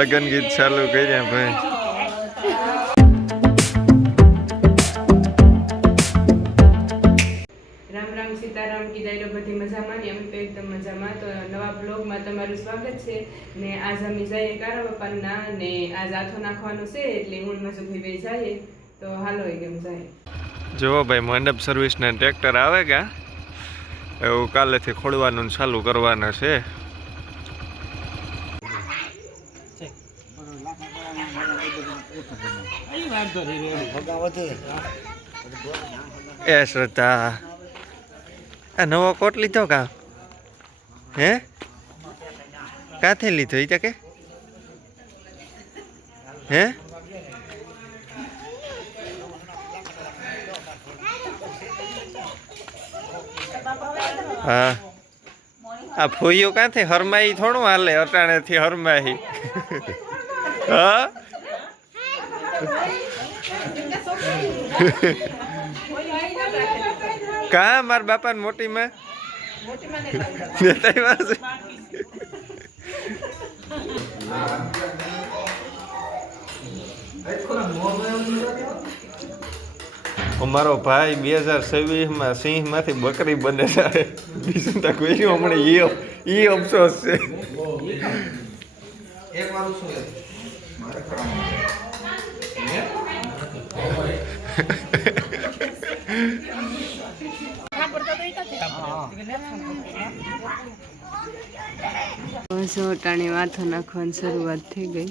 લગન ગીત ચાલુ કર્યા ભાઈ. રામ રામ સીતારામ કીધાયલો બધી મજામાં ને અમે તો એકદમ મજામાં. તો નવા બ્લોગમાં તમારું સ્વાગત છે. ને આજ અમે જઈએ કારા બાપાના ને આજ આથો નાખવાનું છે એટલે હું મજુભાઈ બે જઈએ. તો હાલો એકદમ જાય. જુઓ ભાઈ મંડપ સર્વિસના ટ્રેક્ટર આવે કે? એવું કાલેથી ખોલવાનું ચાલુ કરવાના છે. એ શ્રદ્ધા. આ નવો કોટ લીધો કા? હે? કાંથી લીધો એ કે? હે? હા. આ ફોઈયો કાંથી હરમાઈ થોડું હાલે, અટાણેથી હરમાઈ. હા? કા માર બાપા મોટી માં માં અમારો ભાઈ બે હજાર છવ્વીસમાં સિંહમાંથી બકરી બને છે. બીજું તો કોઈ હમણાં ઈ ઈ અફસોસ છે. બસો ટાણી માથો નાખવાની શરૂઆત થઈ ગઈ.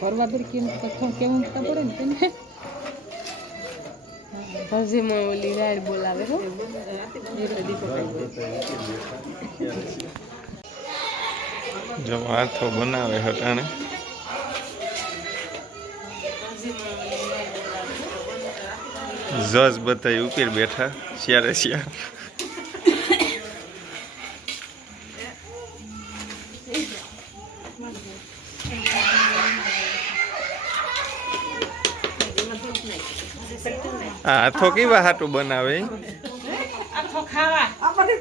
ફરવા પર કેમ કથો કેવું પડે ને તેને હજીમાં ઓલી રાઈડ બોલાવે જો હાથો બનાવે હટાણે જજ બતાવી ઉપર બેઠા શિયારે શિયાર આ હાથો કેવા હાટું બનાવે?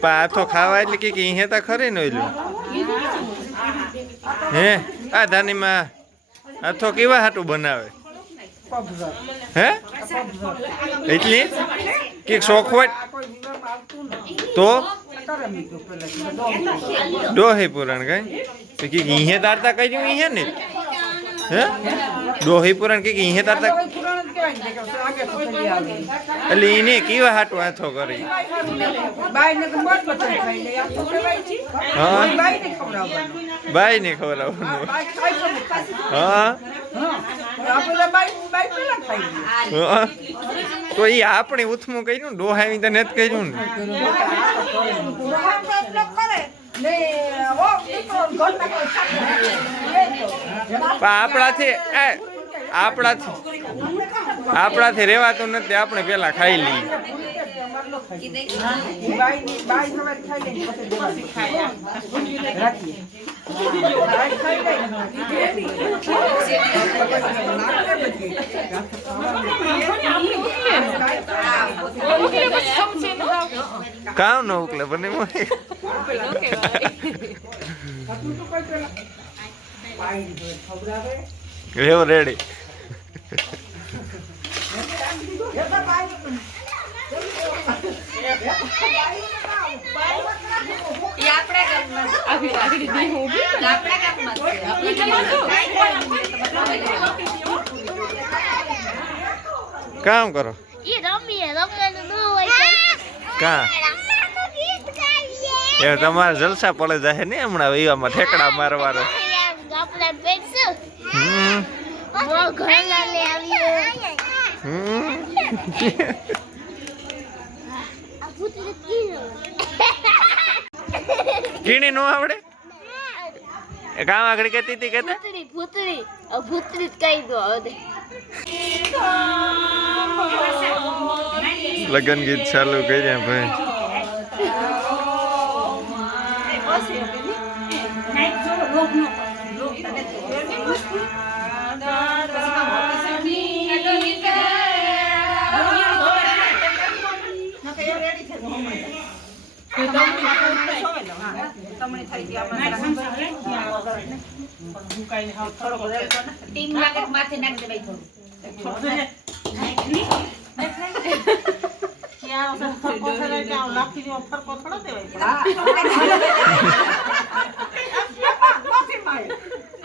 હાથો ખાવા એટલે કે અહીંયા તા ખરી નો એલું હે? આ ધાનીમાં હાથો કેવા હાટું બનાવે? હે? એટલી? કે શોખવટ તો? ડોહી પુરાણ કઈ? કે ઇહે તારતા કહ્યું અહીંયા ને? હે? ડોહી પુરાણ કે ઇહે તારતા એટલે એને કેવા હાટું હાથો કરી? હા? બાઈ ને ખવડાવવાનું. હા હા. તો એ આપણે ઉથમું કર્યું ને ડોહાવી તો નથી કર્યું ને? પણ આપણાથી એ આપણાથી આપણાથી રહેવાતું નથી આપણે પેલા ખાઈ લઈએ. કામ ન ઉકલે બને રેડી આગળ આગળ દી હું ઊભી કામ કરો. ઈ રમીએ રમવાનું ન હોય કા? રમવાનું ગીત ગાઈએ એ તમારે જલસા પડે જાય ને હમણાં એવામાં ઠેકડા મારવાનો. હમ. કીણી નો આવડે? એ કામ આગળ કેતી હતી આ ભૂતરી જ કહી દો હવે લગન ગીત ચાલુ કર્યા ભાઈ.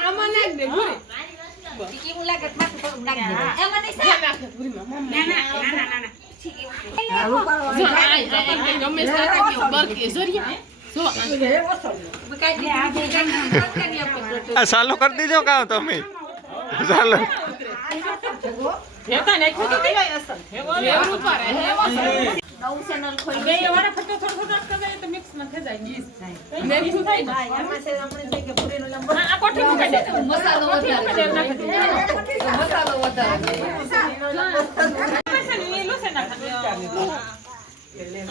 આમાં નાખ દે ભૂરી જો આ આ ના ના ના ના ના આ ચાલુ કરી દીધો કામ તમે? ચાલો. મસાલો ઉપર હે